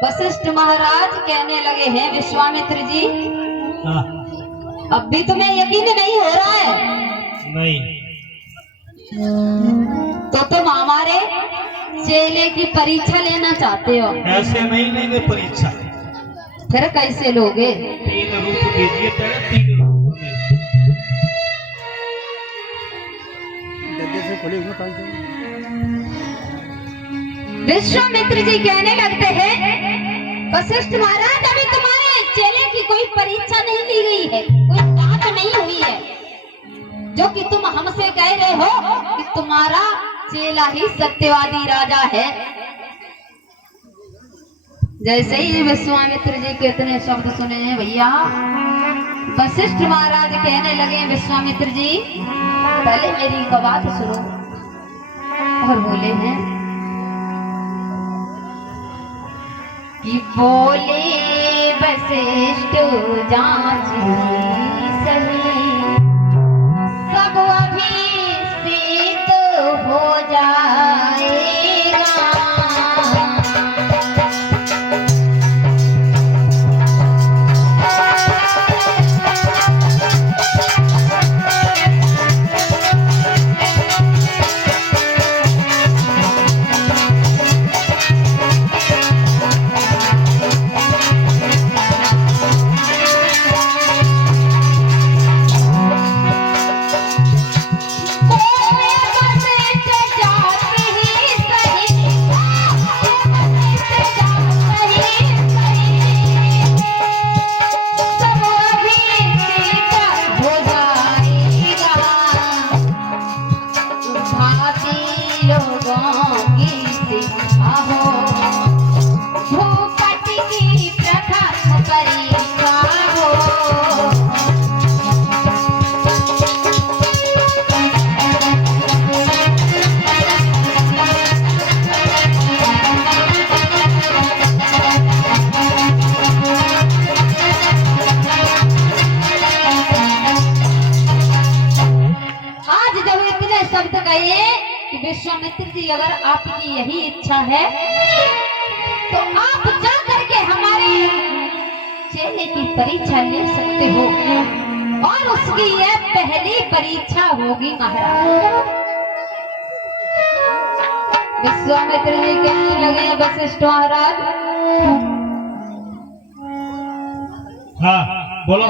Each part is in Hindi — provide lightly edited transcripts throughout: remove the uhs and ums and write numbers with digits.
वशिष्ठ महाराज कहने लगे हैं विश्वामित्र जी, अब भी तुम्हें यकीन नहीं हो रहा है? नहीं। तो तुम हमारे चेले की परीक्षा लेना चाहते हो? ऐसे नहीं लेंगे परीक्षा। फिर कैसे लोगे? 3 रूप दीजिए, पहले 3 रूप में। विश्वामित्र जी कहने लगते हैं, वशिष्ठ महाराज अभी तुम्हारे चेले की कोई परीक्षा नहीं ली गई है, कोई जांच नहीं हुई है, जो कि तुम हमसे कह रहे हो कि तुम्हारा चेला ही सत्यवादी राजा है। जैसे ही विश्वामित्र जी के इतने शब्द सुने हैं भैया, वशिष्ठ महाराज कहने लगे विश्वामित्र जी पहले मेरी एक बात सुनो। और बोले हैं कि बोले वशिष्ठ जांच सही, सब अभी सिद्ध हो जाएगा। विश्वामित्र जी अगर आपकी यही इच्छा है तो आप जा करके हमारे चेले की परीक्षा ले सकते हो, और उसकी यह पहली परीक्षा होगी महाराज। विश्वामित्र जी कहने लगे वशिष्ठ महाराज, हाँ बोलो।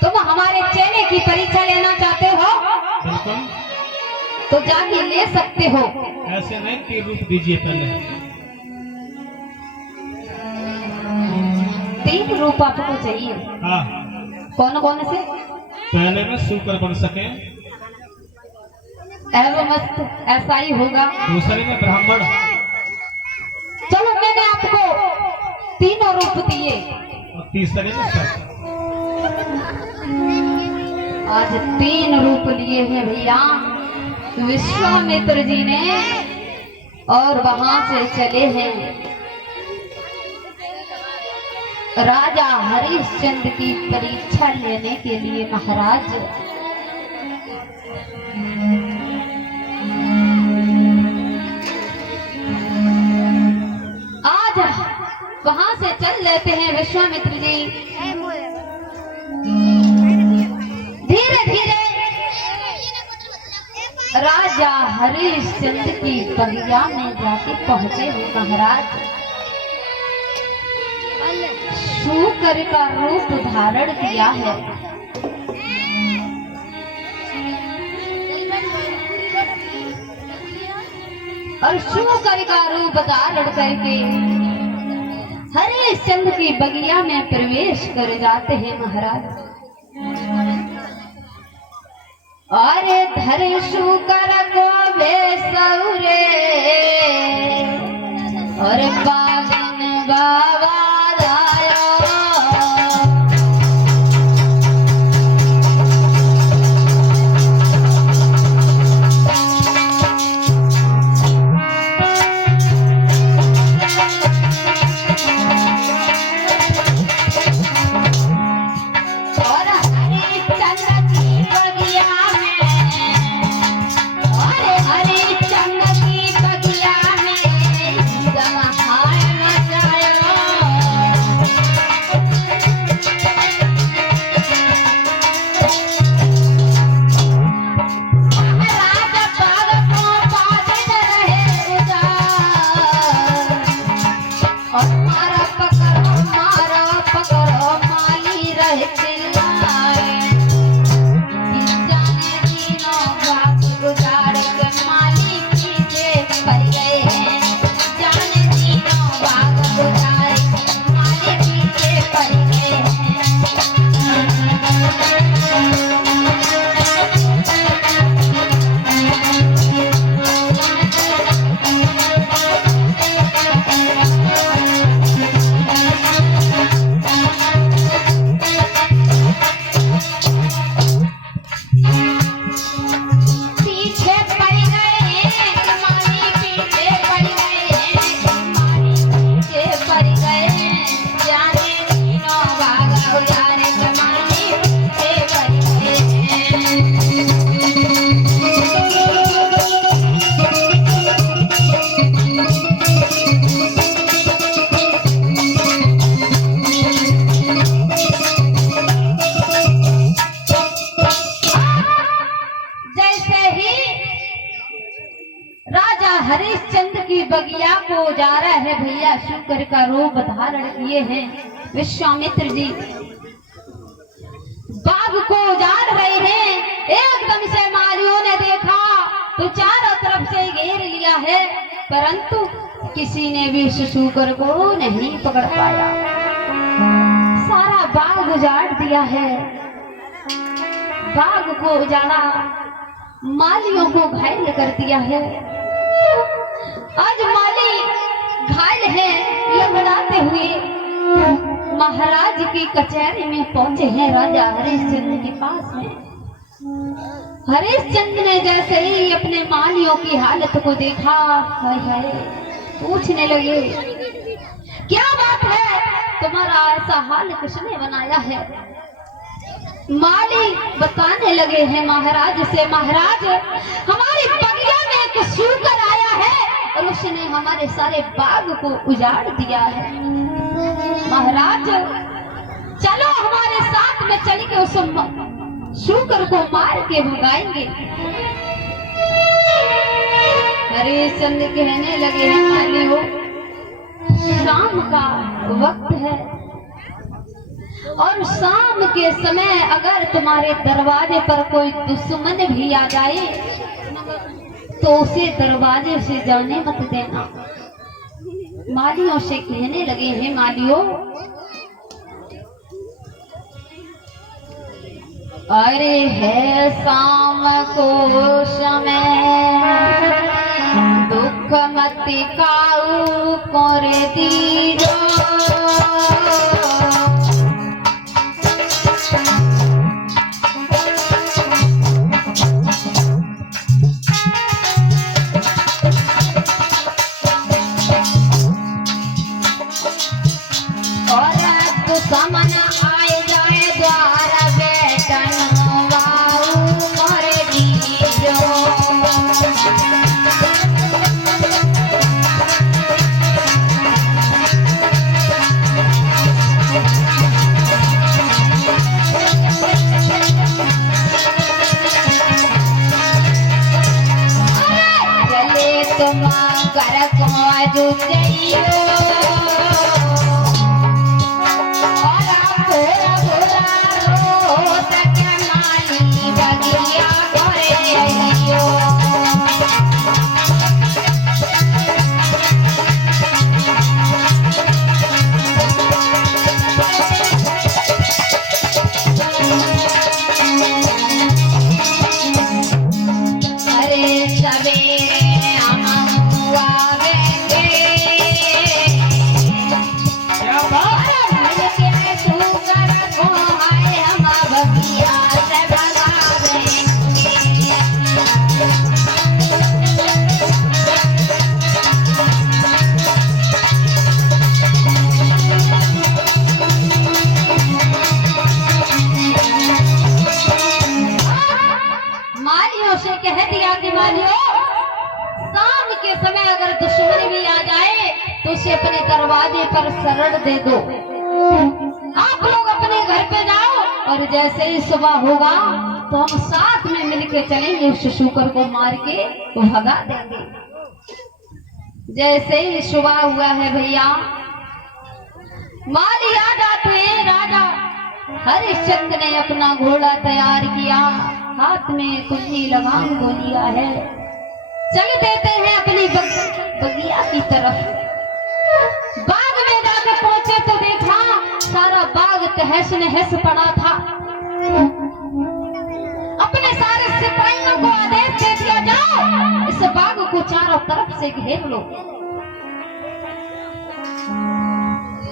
तुम हमारे चेले की परीक्षा लेना चाहते हो? बिल्कुल। तो जाके ले सकते हो। ऐसे नहीं, 3 रूप दीजिए पहले। 3 रूप आपको चाहिए? हाँ। कौन कौन से? पहले में शुकर बन सके, ऐसा ही होगा। दूसरे में ब्राह्मण। चलो मैंने आपको 3 रूप दिए, और तीसरे में सब। आज 3 रूप लिए हैं भैया विश्वामित्र जी ने, और वहां से चले हैं राजा हरिश्चंद्र की परीक्षा लेने के लिए महाराज। आज वहां से चल लेते हैं विश्वामित्र जी। धीरे धीरे राजा हरिश्चंद्र की बगिया में जाके पहुंचे हुए महाराज। शूकर का रूप धारण किया है, और शूकर का रूप धारण करके हरिश्चंद्र की बगिया में प्रवेश कर जाते हैं महाराज। अरे धरे शूकर को बेसौरे और बागन बाबा हरे हरे चंद की बगिया में हरिश्चंद्र की बगिया को उजाड़ा है भैया, शुक्र का रूप धारण किए हैं विश्वामित्र जी। बाग को उजाड़ रहे हैं, एकदम से मालियों ने देखा तो चारों तरफ से घेर लिया है, परंतु किसी ने भी शुक्र को नहीं पकड़ पाया। सारा बाग उजाड़ दिया है, बाग को उजाड़ा, मालियों को घायल कर दिया है। आज माली घायल है, लंगड़ाते हुए महाराज की कचहरी में पहुंचे हैं राजा हरिश्चंद्र के पास में। हरिश्चंद्र ने जैसे ही अपने मालियों की हालत को देखा, हाय हाय, पूछने लगे क्या बात है, तुम्हारा ऐसा हाल किसने बनाया है? माली बताने लगे हैं महाराज से, महाराज हमारी बगिया में एक शूकर आया है और उसने हमारे सारे बाग को उजाड़ दिया है। महाराज चलो हमारे साथ में चल के उस शूकर को मार के भगाएंगे। हरिश्चंद्र कहने लगे हैं माली हो, शाम का वक्त है और शाम के समय अगर तुम्हारे दरवाजे पर कोई दुश्मन भी आ जाए तो उसे दरवाजे से जाने मत देना। मालियों से कहने लगे हैं मालियों, अरे है शाम को समय दुख मत काऊ कर दीजो, समन आए जाए द्वार बेटन वाऊ कर दीजो। चले तुम कर को जुइयो तो उसे अपने दरवाजे पर शरण दे दो। आप लोग अपने घर पे जाओ और जैसे ही सुबह होगा तो हम साथ में मिलकर चलेंगे, उस शूकर को मार के भगा देंगे। जैसे ही सुबह हुआ है भैया, माली आ जाते हैं। राजा हरिश्चंद्र ने अपना घोड़ा तैयार किया, हाथ में कुल्ली लगाम को लिया है, चल देते हैं अपनी बगिया की तरफ। बाग में जाकर पहुंचे तो देखा सारा बाग तहस नहस पड़ा था। अपने सारे सिपाहियों को आदेश दे दिया, जाओ इस बाग को चारों तरफ से घेर लो।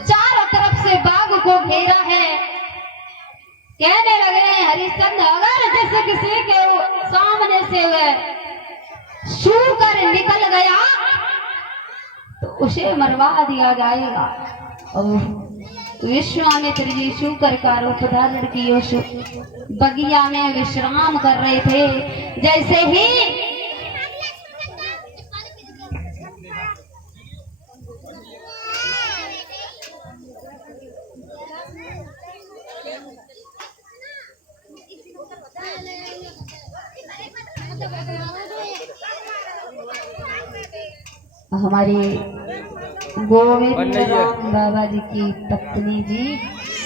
चारों तरफ से बाग को घेरा है। कहने लगे हरिश्चंद्र, अगर जैसे किसी के सामने से शूकर निकल गया तो उसे मरवा दिया जाएगा। और विश्वामित्र जी शूकर का रूप धारण किए उस बगिया में विश्राम कर रहे थे। जैसे ही हमारे गोविंद राम बाबा जी की पत्नी जी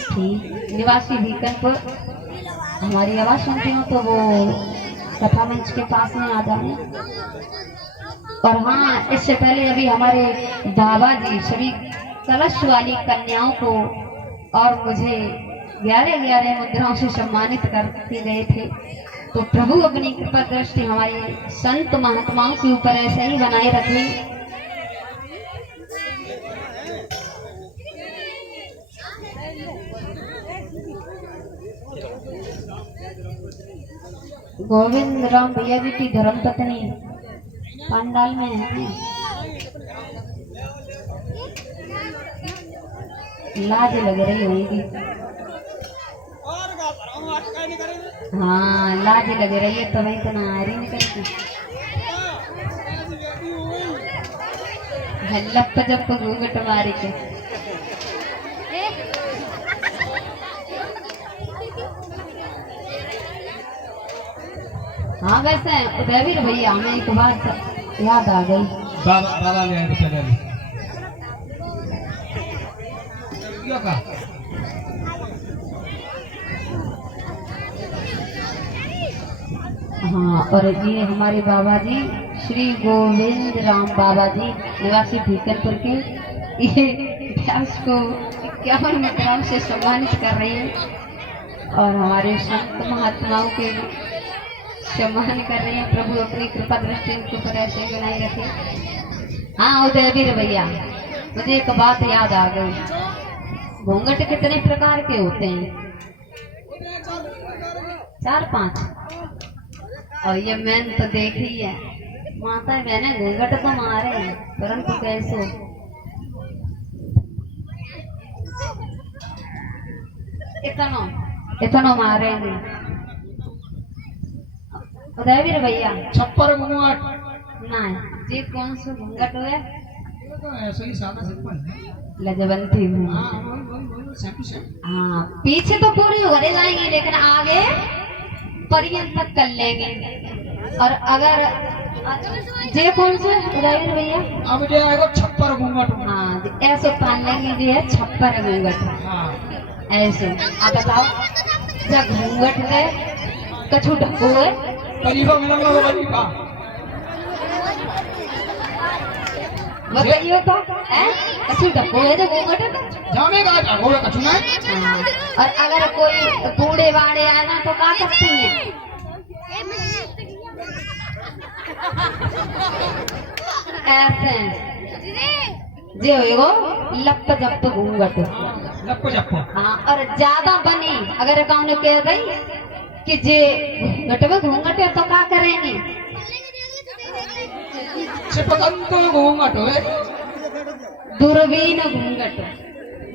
ठीक निवासी बीकनपुर। हमारी आवाज सुनती हो तो वो कथा मंच के पास में आ जाए। और हाँ, इससे पहले अभी हमारे बाबा जी सभी कलश वाली कन्याओं को और मुझे 11-11 मुद्राओं से सम्मानित करके गए थे। तो प्रभु अपनी कृपा दृष्टि हमारे संत महात्माओं के ऊपर ऐसे ही बनाए रखे। गोविंद राम भैया जी की धर्मपत्नी पंडाल में है। लाज लग रही होगी। हाँ, लाज लग रही है तो वही तो ना आ रही निकल के लप जप घूंघट मारी के। हाँ वैसे उदयवीर भैया हमें एक बात याद आ गई। बाबा ले आए पहले क्या कहा? हाँ, और ये हमारे बाबा जी श्री गोविंद राम बाबा जी निवासी भीकनपुर के ये व्यास को 51 मुद्राओं से सम्मानित कर रही है और हमारे संत महात्माओं के सम्मान कर रहे हैं। प्रभु अपनी कृपा दृष्टि इनके ऊपर ऐसे ही बनाए रखे। हाँ उदयवीर भैया, मुझे एक बात याद आ गई। घूंघट कितने प्रकार के होते हैं? 4-5। और ये मैंने तो देखी है। माता बहने घूंघट तो मारे हैं, परंतु कैसे इतना मारे नहीं। उदयवीर भैया छप्पर घूंघट नहीं, जी कौन सा घूंघट हुए? तो ऐसे ही सादा सिंपल है। लजवंती हूँ। हाँ, पीछे तो पूरी उगड़े जाएंगे लेकिन आगे पर्यंत तक कर लेंगे। और अगर जे कौन से उदयवीर भैया अब जो आएगा छप्पर घूंघट। हाँ, ऐसे पान लेंगे जी है छप्पर घूंघट। हाँ ऐसे आप बताओ, जब घूंघट है कछु ढको है करीबा मिलन लो करीबा बताइए तो है कछु ढको है जो घूंघट है जामेगा ढको है कछु ना। और अगर कोई बूढ़े बाड़े आएगा तो क्या करते हैं? ऐसे जे होएगो लप जप घूंघट। लप जप। हाँ, और ज्यादा बनी अगर कौन कह गई कि जे घूंघट घूंघट है तो क्या करेंगे? छिपकंतो घूंघट है, दूरबीन घूंघट।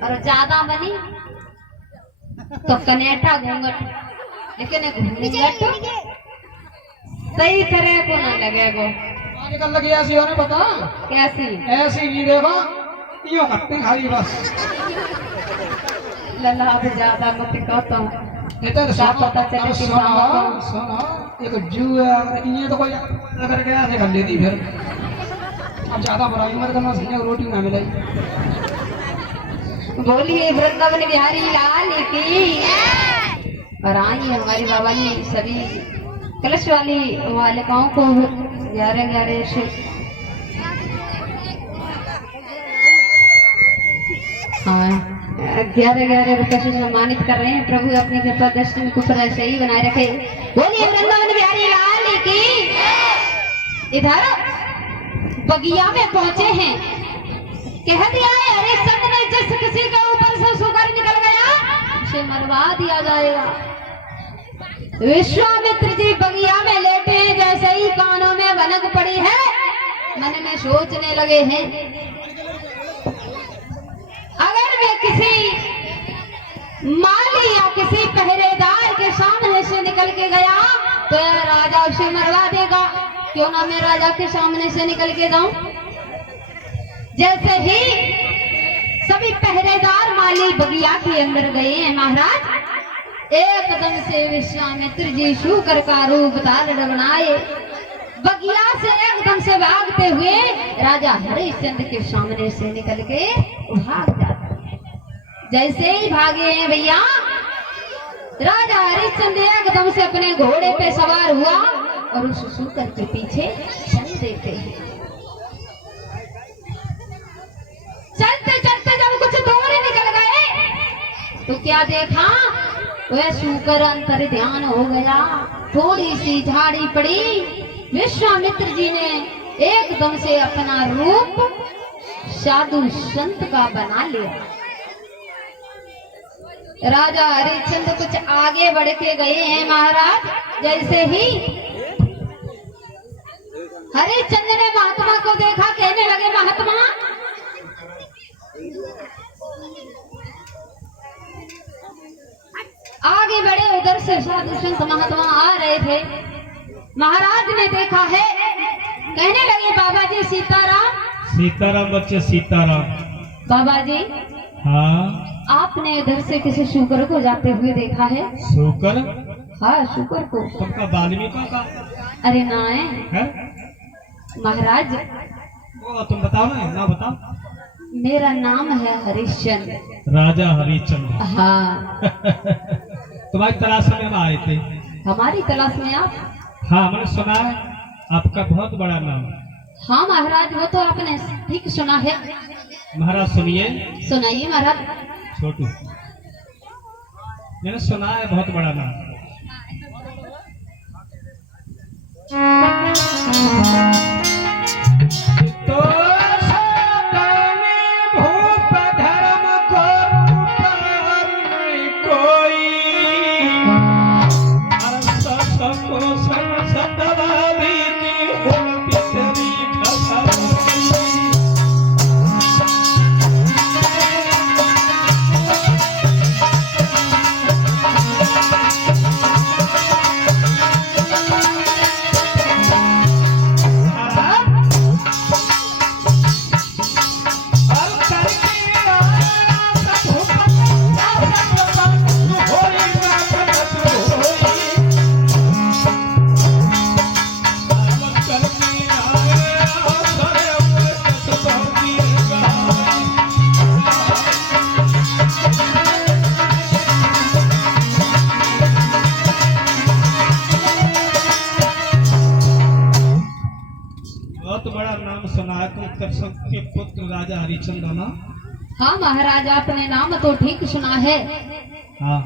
और ज्यादा बनी तो कनेठा घूंघट। लेकिन घूंघट सही तरह को ना लगेगो। निकल लगी ऐसी होने बता कैसी? ऐसी नहीं देखो यूं करते खाली बस। लला अब ज्यादा मत कहता हूँ। इधर पता चले कि सुनो सुनो एक जू है ये तो कोई अगर गया से कर लेती फिर। अब ज्यादा बुराई मत करना, सीने रोटी ना मिलाई। बोलिए वृंदावन बिहारी लाल की। और आई हमारी बाबा जी सभी कलश वाली बालिकाओं को 11-11 से हाँ 11-11 रुपए से सम्मानित कर रहे हैं। प्रभु अपनी कृपा दर्शन को ऐसे ही बनाए रखे। बोलिए वृंदावन बिहारी लाल की। इधर बगिया में पहुंचे हैं, कह दिया है अरे संग ने जिस किसी के ऊपर से सुगर निकल गया उसे मरवा दिया जाएगा। विश्वामित्र जी बगिया में लेटे हैं, जैसे ही कानों में भनक पड़ी है मन में सोचने लगे हैं अगर वे किसी माली या किसी पहरेदार के सामने से निकल के गया तो राजा उसे मरवा देगा, क्यों ना मैं राजा के सामने से निकल के जाऊं। जैसे ही सभी पहरेदार माली बगिया के अंदर गए हैं महाराज, एकदम से विश्वामित्र जी शूकर का रूप धारण बनाए बगिया से एकदम से भागते हुए राजा हरिश्चंद्र के सामने से निकल के भाग जाते हैं। जैसे ही भागे हैं भैया, राजा हरिश्चंद्र एकदम से अपने घोड़े पे सवार हुआ और उस सूकर के पीछे चल देते हैं। चलते चलते जब कुछ दूर निकल गए तो क्या देखा, वह सूकर अंतर ध्यान हो गया। थोड़ी सी झाड़ी पड़ी, विश्वामित्र जी ने एकदम से अपना रूप साधु संत का बना लिया। राजा हरिश्चंद्र कुछ आगे बढ़ के गए हैं महाराज। जैसे ही हरिश्चंद्र ने महात्मा को देखा, कहने लगे महात्मा, आगे बढ़े। उधर से साधु संत महात्मा आ रहे थे। महाराज ने देखा है, कहने लगे बाबा जी सीताराम। सीताराम बच्चे सीताराम। बाबा जी, हाँ आपने इधर से किसी शुकर को जाते हुए देखा है? शुकर? हाँ, शुकर को। तुमका वाल्मीकि का? अरे ना है महाराज, वो तुम बताओ ना बताओ। मेरा नाम है हरिश्चंद्र। राजा हरिश्चंद्र। हाँ। तुम्हारी तलाश में हम आए थे। हमारी तलाश में आप? हाँ, मैंने सुना है आपका बहुत बड़ा नाम। हाँ महाराज, वो तो आपने ठीक सुना है। महाराज सुनिए। सुनाइए महाराज। छोटू, मैंने सुना है बहुत बड़ा नाम। तो भूप धर्म को कोई के पुत्र राजा हरिश्चंद्र ना? हाँ महाराज, आपने नाम तो ठीक सुना है। हाँ।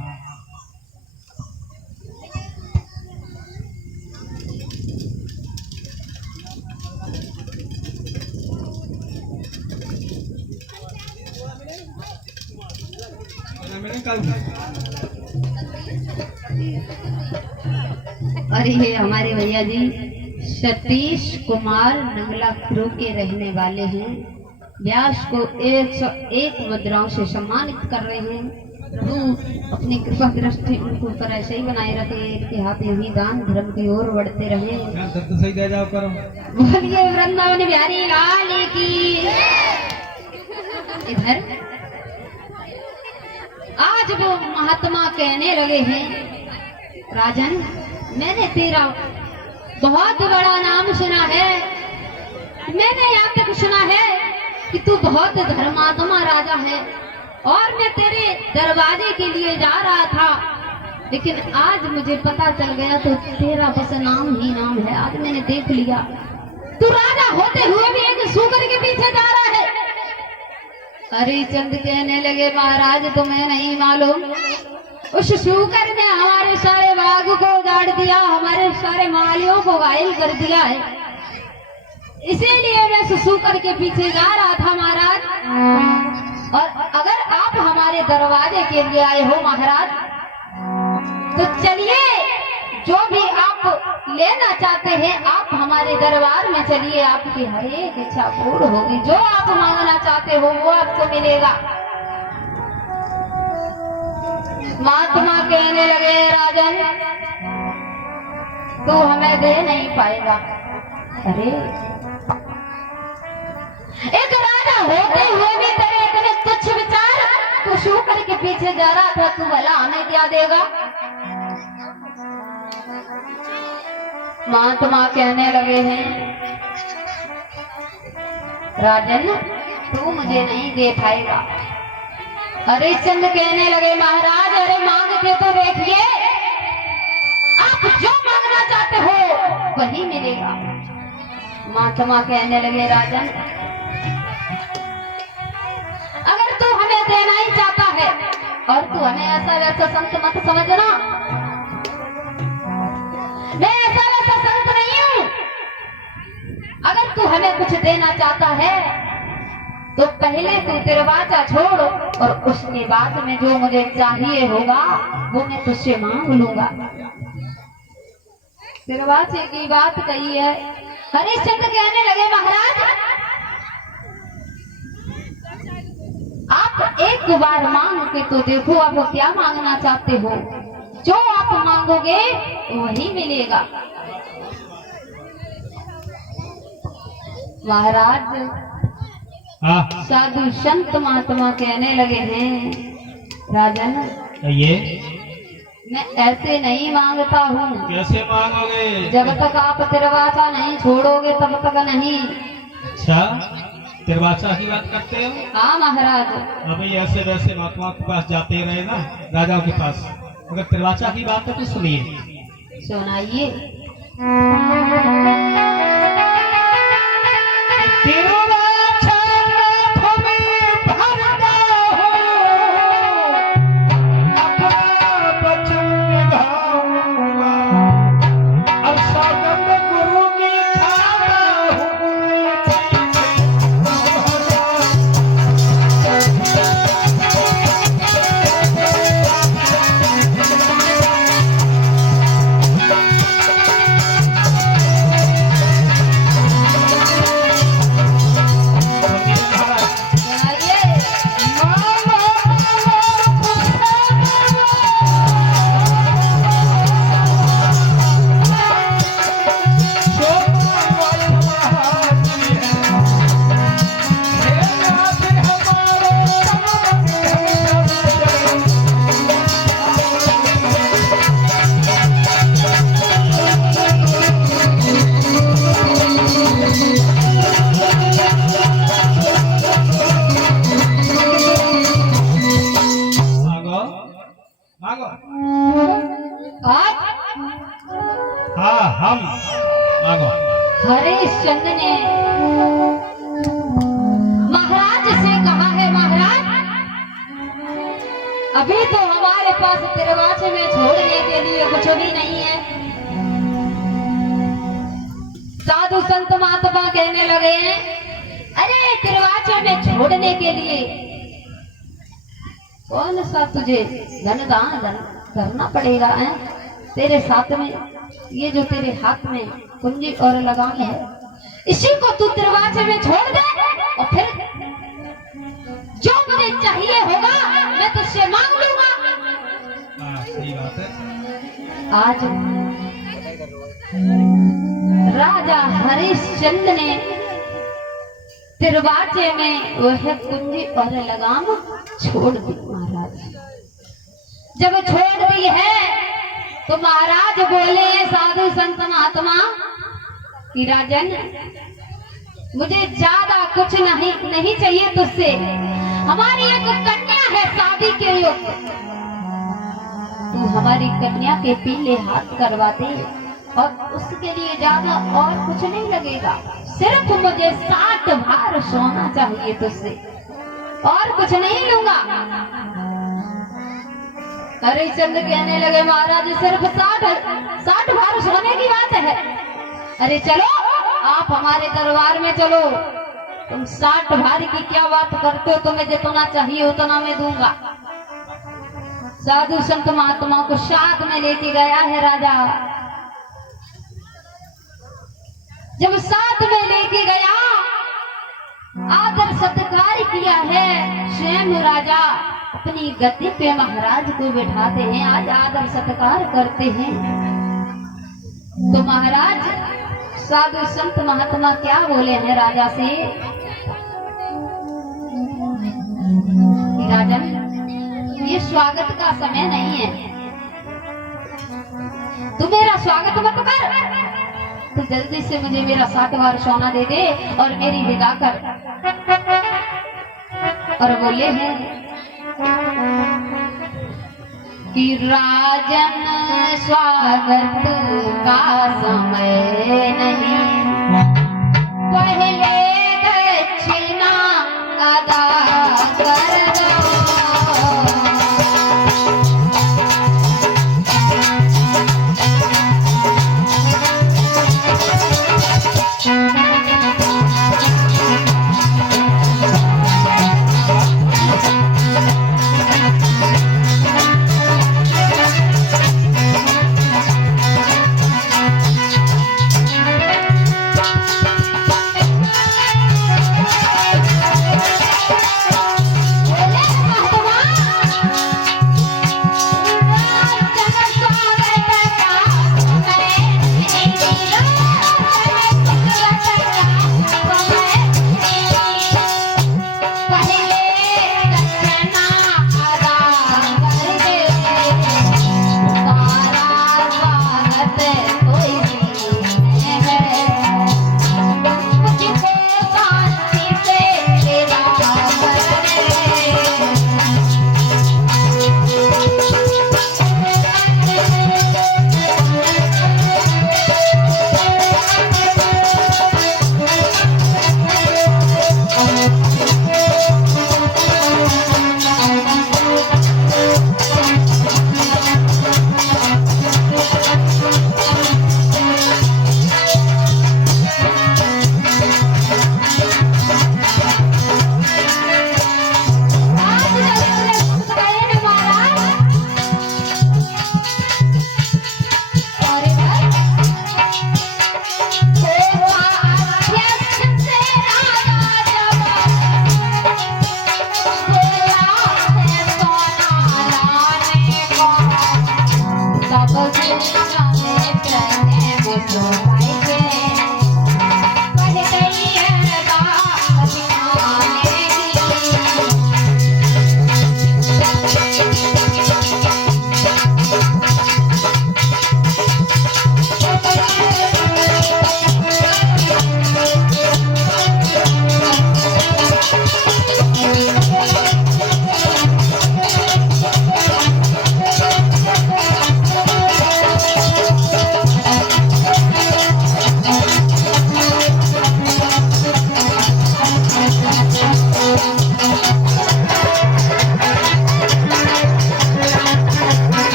अरे ये हमारे भैया जी सतीश कुमार नंगला क्रू के रहने वाले हैं। व्यास को 101 मुद्राओं से सम्मानित कर रहे हैं। प्रभु अपनी कृपा दृष्टि उनको पर ऐसे ही बनाए रखे, इनके हाथ यूं दान धर्म की ओर बढ़ते रहे। सही दे जाओ करो। बोलिए वृंदावन बिहारी लाल की। इधर आज वो महात्मा कहने लगे हैं, राजन मैंने तेरा बहुत बड़ा नाम सुना है। मैंने यहाँ तक सुना है कि तू बहुत धर्मात्मा राजा है और मैं तेरे दरवाजे के लिए जा रहा था, लेकिन आज मुझे पता चल गया तो तेरा बस नाम ही नाम है। आज मैंने देख लिया तू राजा होते हुए भी एक सूकर के पीछे जा रहा है। हरिश्चंद्र कहने लगे, महाराज तुम्हें नहीं मालूम, उस शूकर ने हमारे सारे बाग को उजाड़ दिया, हमारे सारे मालियों को घायल कर दिया है, इसीलिए मैं उस शूकर के पीछे जा रहा था महाराज। और अगर आप हमारे दरवाजे के लिए आए हो महाराज, तो चलिए जो भी आप लेना चाहते हैं आप हमारे दरबार में चलिए, आपकी हर एक इच्छा पूर्ण होगी। जो आप मांगना चाहते हो वो आपको मिलेगा। महात्मा कहने लगे, राजन तू हमें दे नहीं पाएगा। अरे एक राजा होते हुए भी तेरे इतने तुच्छ विचार, तू शूकर के पीछे जा रहा था, तू भला हमें क्या देगा? महात्मा कहने लगे हैं, राजन तू मुझे नहीं दे पाएगा। हरिश्चंद कहने लगे, महाराज अरे मांग के तो देखिए, आप जो मांगना चाहते हो वही मिलेगा। महात्मा कहने लगे, राजन अगर तू हमें देना ही चाहता है, और तू हमें ऐसा वैसा संत मत समझना, मैं ऐसा वैसा संत नहीं हूं। अगर तू हमें कुछ देना चाहता है तो पहले तू दरवाजा छोड़, और उसके बाद में जो मुझे चाहिए होगा वो मैं तुझसे मांग लूंगा। दरवाजे की बात कही है। हरिश्चंद्र कहने लगे, महाराज आप एक बार मांग के तो देखो, आप क्या मांगना चाहते हो, जो आप मांगोगे वही मिलेगा। महाराज हाँ साधु संत महात्मा कहने लगे हैं, राजन ये मैं ऐसे नहीं मांगता हूँ, कैसे मांगोगे? जब तक आप दरवाजा नहीं छोड़ोगे तब तक नहीं। अच्छा तिरवाचा की बात करते हो? हाँ महाराज। अभी ऐसे वैसे महात्मा के पास जाते रहे ना, राजाओं के पास, अगर तिरवाचा की बात है तो सुनिए। सुनाइए। हाँ हम मांगो। हरिश्चंद्र ने महाराज से कहा है, महाराज अभी तो हमारे पास दरवाजे में छोड़ने के लिए कुछ भी नहीं है। साधु संत महात्मा कहने लगे हैं, अरे दरवाजे में छोड़ने के लिए कौन सा तुझे धन दान करना पड़ेगा है? तेरे साथ में ये जो तेरे हाथ में कुंजी और लगाम है, इसी को तू दरवाजे में छोड़ दे, और फिर जो मुझे चाहिए होगा मैं तुझसे मांग लूंगा। सही बात है। आज राजा हरिश्चंद्र ने दरवाजे में वह कुंजी और लगाम छोड़ दी। महाराज जब छोड़ दी है तो महाराज बोले साधु संत महात्मा कि राजन मुझे ज्यादा कुछ नहीं चाहिए तुझसे। हमारी एक कन्या है शादी के योग्य, तू हमारी कन्या के पीले हाथ करवा दे, और उसके लिए ज्यादा और कुछ नहीं लगेगा। सिर्फ मुझे 60 भार सोना चाहिए तुझसे, और कुछ नहीं लूंगा। हरिश्चंद्र कहने लगे, महाराज सिर्फ 60 भार सोने की बात है। अरे चलो आप हमारे दरबार में चलो, तुम 60 भार की क्या बात करते हो, तुम्हें जितना चाहिए उतना मैं दूंगा। साधु संत महात्मा को साथ में लेके गया है राजा। जब साथ में लेके गया, आदर सत्कार किया है, स्वयं राजा अपनी गद्दी पे महाराज को बैठाते हैं, आज आदर सत्कार करते हैं। तो महाराज साधु संत महात्मा क्या बोले हैं राजा से, राजन ये स्वागत का समय नहीं है, तू मेरा स्वागत मत कर, तो जल्दी से मुझे मेरा 7 बार सोना दे दे और मेरी विदा कर। और बोले हैं कि राजन स्वागत का समय नहीं, पहले दक्षिणा अदा कर दो।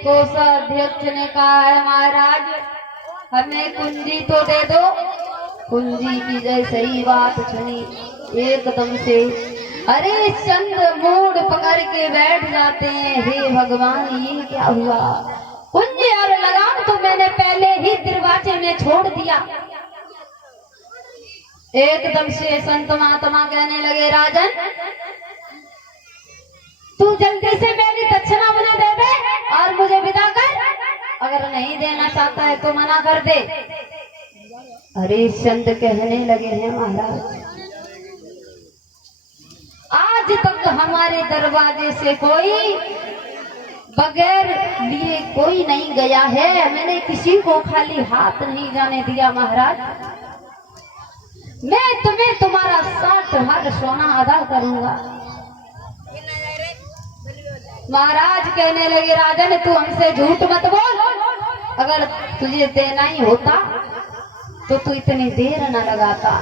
कोषाध्यक्ष ने कहा है महाराज हमें कुंजी तो दे दो। कुंजी की जैसे ही बात सुनी एकदम से अरे चंद मूड पकड़ के बैठ जाते हैं। हे भगवान ये क्या हुआ? कुंजी और लगाम तो मैंने पहले ही दरवाजे में छोड़ दिया। एकदम से संत महात्मा कहने लगे राजन तू जल्दी से मेरी दक्षिणा मुझे दे दे और मुझे विदा कर। अगर नहीं देना चाहता है तो मना कर दे। अरे संत कहने लगे हैं महाराज आज तक हमारे दरवाजे से कोई बगैर लिए कोई नहीं गया है। मैंने किसी को खाली हाथ नहीं जाने दिया। महाराज मैं तुम्हें तुम्हारा 60 हाथ सोना अदा करूंगा। महाराज कहने लगे राजन तू हमसे झूठ मत बोल। अगर तुझे देना ही होता तो तू इतनी देर न लगाता।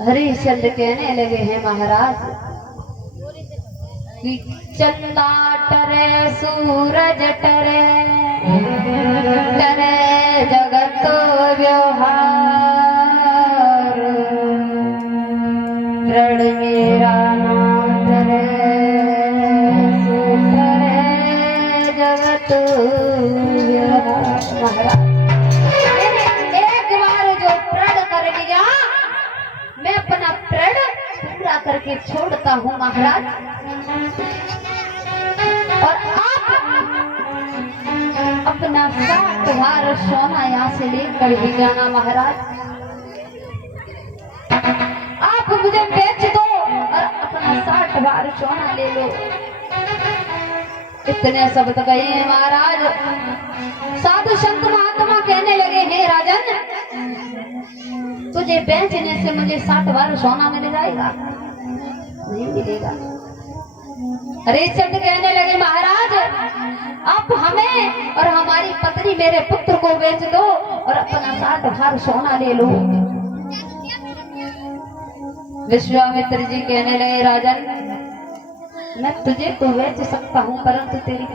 हरिश्चंद्र कहने लगे हैं महाराज कि चंदा टरे सूरज टरे टरे जगत व्यवहार रण मेरा नाम टरे जगत व्यवहार। महाराज एक बार जो प्रण कर लिया मैं अपना प्रण पूरा करके छोड़ता हूँ महाराज। और आप अपना 60 भार सोना यहाँ से लेकर ही जाना महाराज। आप मुझे बेच दो और अपना 60 भार सोना ले लो। इतने शब्द कहे हैं महाराज। साधु संत महात्मा कहने लगे, हे राजन, तुझे बेचने से मुझे 60 भार सोना मिल जाएगा? नहीं मिलेगा। हरिश्चंद्र कहने लगे, महाराज आप हमें और हमारी पत्नी मेरे पुत्र को बेच दो और अपना 60 भार सोना ले लो। विश्वामित्र जी कहने लगे, राजन मैं तुझे तो बेच सकता हूँ, परंतु तेरी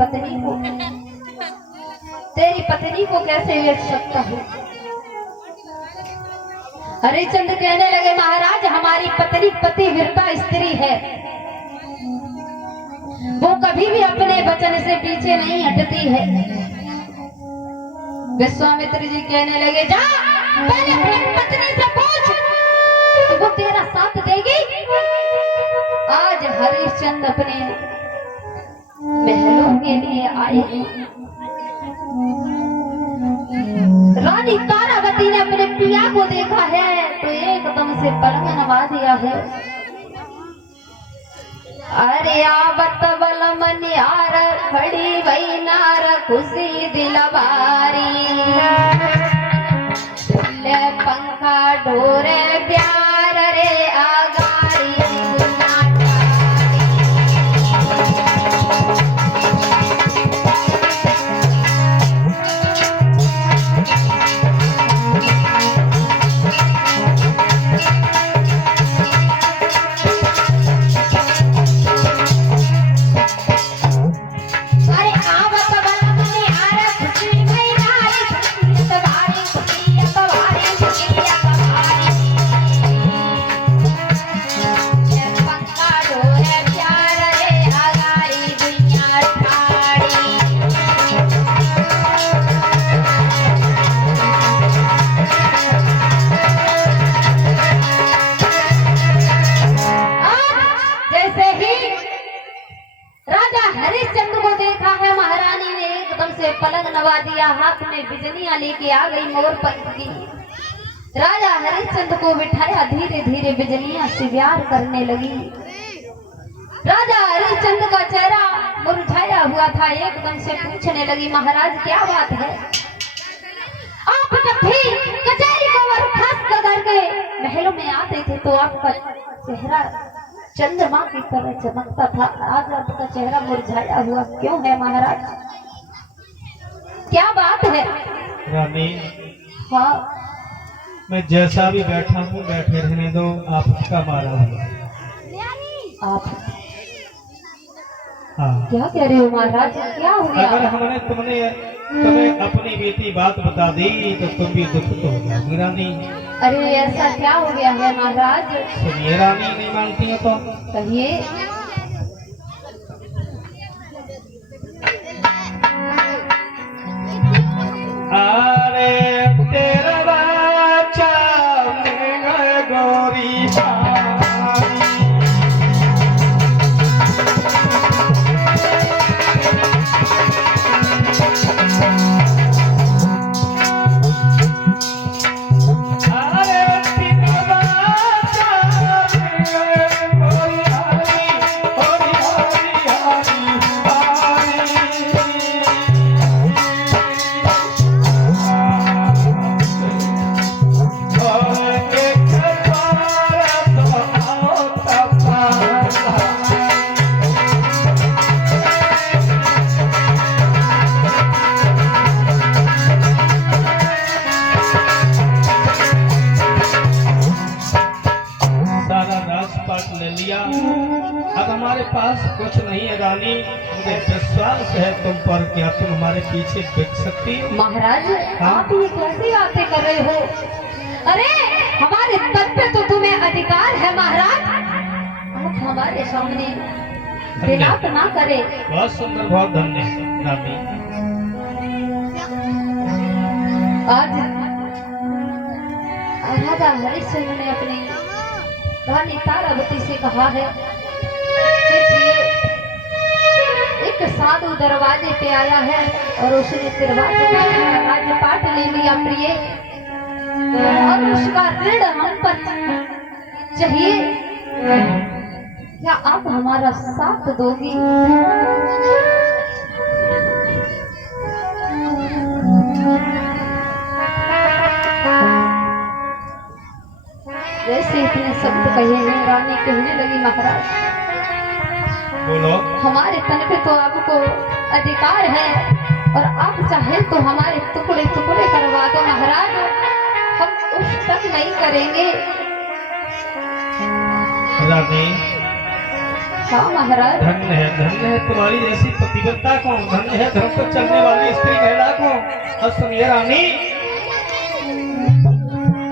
पत्नी को कैसे बेच सकता हूँ? हरिश्चंद्र कहने लगे, महाराज हमारी पत्नी पतिव्रता स्त्री है, वो कभी भी अपने वचन से पीछे नहीं हटती है। विश्वामित्र जी कहने लगे, जा पहले अपनी पत्नी से पूछ तो वो तेरा साथ देगी। आज हरिश्चंद्र अपने महलों के लिए आए हैं। रानी तारावती ने अपने पिया को देखा है तो एकदम से पलंग नवा दिया है। अरे आवत बलम निहार खड़ी वही नार खुशी दिलवारी, पंखा डोरे प्यार रे आगारी। पलंग नवा दिया, हाथ में बिजलियां लेके आ गई मोर पंख की। राजा हरिश्चंद्र को बिठाया, धीरे धीरे बिजलियां से प्यार करने लगी। राजा हरिश्चंद्र का चेहरा मुरझाया हुआ था, एकदम से पूछने लगी, महाराज क्या बात है? आप जब भी कचहरी को बर्खास्त करके महलों में आते थे तो आपका चेहरा चंद्रमा की तरह चमकता था, आज आपका चेहरा मुरझाया हुआ क्यों है महाराज? क्या बात है? रानी, हाँ मैं जैसा भी बैठा हूँ बैठे रहने दो, आपका मारा हुआ। आप हाँ, क्या कह रहे हो महाराज? क्या हो गया? अगर तुम्हें अपनी बेटी बात बता दी तो तुम भी दुख तो हो जाओगी रानी। अरे ऐसा क्या हो गया है महाराज? सुनिए रानी, नहीं मानती हो तो कहिए। अरे तेरा बच्चा गौरी अब हमारे पास कुछ नहीं है रानी, मुझे विश्वास है तुम पर, क्या तुम हमारे पीछे बिक सकती हो? महाराज हाँ? आप ये कैसी बातें कर रहे हो? अरे हमारे तन पे तो तुम्हें अधिकार है महाराज, आप हमारे सामने बिलाप ना करे। बहुत सुंदर, बहुत धन्य रानी। आज राजा हरिश्चंद्र ने अपनी रानी तारावती से कहा है, एक एक साधु दरवाजे पे आया है और उसने दरवाजे का राजपाट ले लिया प्रिय, और उसका ऋण हम पर चाहिए। क्या आप हमारा साथ दोगी? जैसे इतने शब्द कहे हैं रानी कहने लगी, महाराज बोलो। हमारे तन पे तो आपको अधिकार है और आप चाहे तो हमारे टुकड़े टुकड़े करवा दो महाराज, हम उस तक नहीं करेंगे। रानी हाँ महाराज, धन्य है तुम्हारी ऐसी पतिव्रता को, धन्य है धर्म पर चलने वाली स्त्री महिला को। और सुनिए रानी,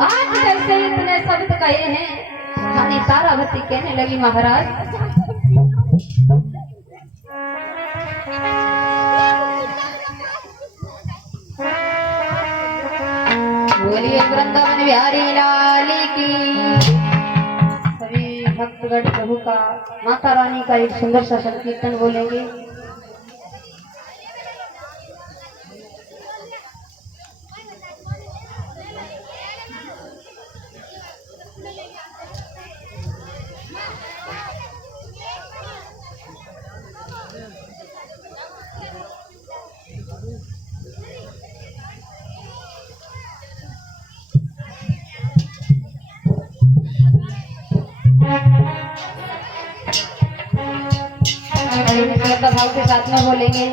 आज जैसे इतने शब्द कहे हैं रानी तारावती कहने लगी, महाराज बोलिए वृंदावन बिहारी लाल की। सभी भक्तगण प्रभु का, माता रानी का एक सुंदर सा संकीर्तन बोलेंगे। भाव के साथ में बोलेंगे।